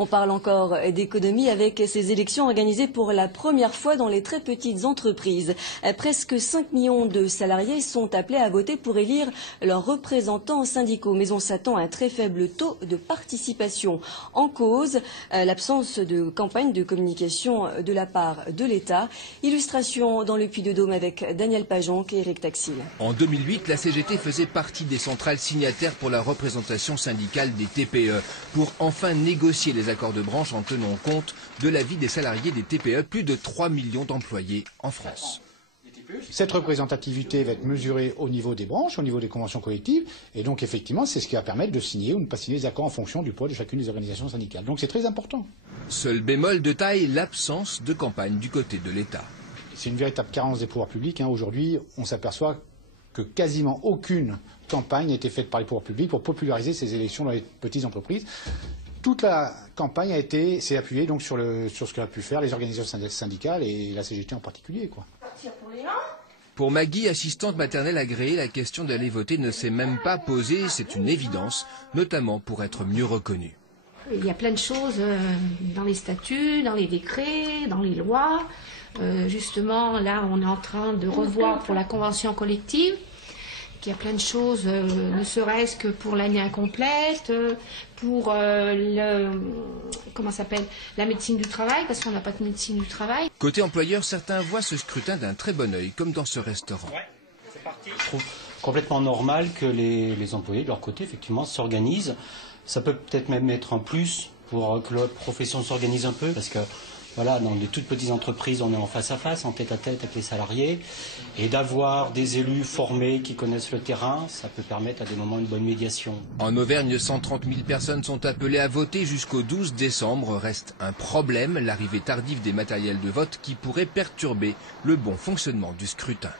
On parle encore d'économie avec ces élections organisées pour la première fois dans les très petites entreprises. Presque 5 millions de salariés sont appelés à voter pour élire leurs représentants syndicaux. Mais on s'attend à un très faible taux de participation. En cause, l'absence de campagne de communication de la part de l'État. Illustration dans le Puy-de-Dôme avec Daniel Pajonc et Eric Taxil. En 2008, la CGT faisait partie des centrales signataires pour la représentation syndicale des TPE, pour enfin négocier les accords de branche en tenant compte de la vie des salariés des TPE, plus de 3 millions d'employés en France. Cette représentativité va être mesurée au niveau des branches, au niveau des conventions collectives, et donc effectivement c'est ce qui va permettre de signer ou de ne pas signer les accords en fonction du poids de chacune des organisations syndicales. Donc c'est très important. Seul bémol de taille, l'absence de campagne du côté de l'État. C'est une véritable carence des pouvoirs publics. Aujourd'hui, on s'aperçoit que quasiment aucune campagne n'a été faite par les pouvoirs publics pour populariser ces élections dans les petites entreprises. Toute la campagne s'est appuyée donc sur ce qu'a pu faire les organisations syndicales et la CGT en particulier, quoi. Pour Maggie, assistante maternelle agréée, la question d'aller voter ne s'est même pas posée, c'est une évidence, notamment pour être mieux reconnue. Il y a plein de choses dans les statuts, dans les décrets, dans les lois. Justement, là, on est en train de revoir pour la convention collective. Il y a plein de choses, ne serait-ce que pour l'année incomplète, pour la médecine du travail, parce qu'on n'a pas de médecine du travail. Côté employeur, certains voient ce scrutin d'un très bon œil, comme dans ce restaurant. Je trouve complètement normal que les employés, de leur côté, effectivement, s'organisent. Ça peut peut-être même être un plus pour que la profession s'organise un peu, parce que voilà, dans les toutes petites entreprises, on est en face à face, en tête à tête avec les salariés. Et d'avoir des élus formés qui connaissent le terrain, ça peut permettre à des moments une bonne médiation. En Auvergne, 130 000 personnes sont appelées à voter jusqu'au 12 décembre. Reste un problème, l'arrivée tardive des matériels de vote qui pourrait perturber le bon fonctionnement du scrutin.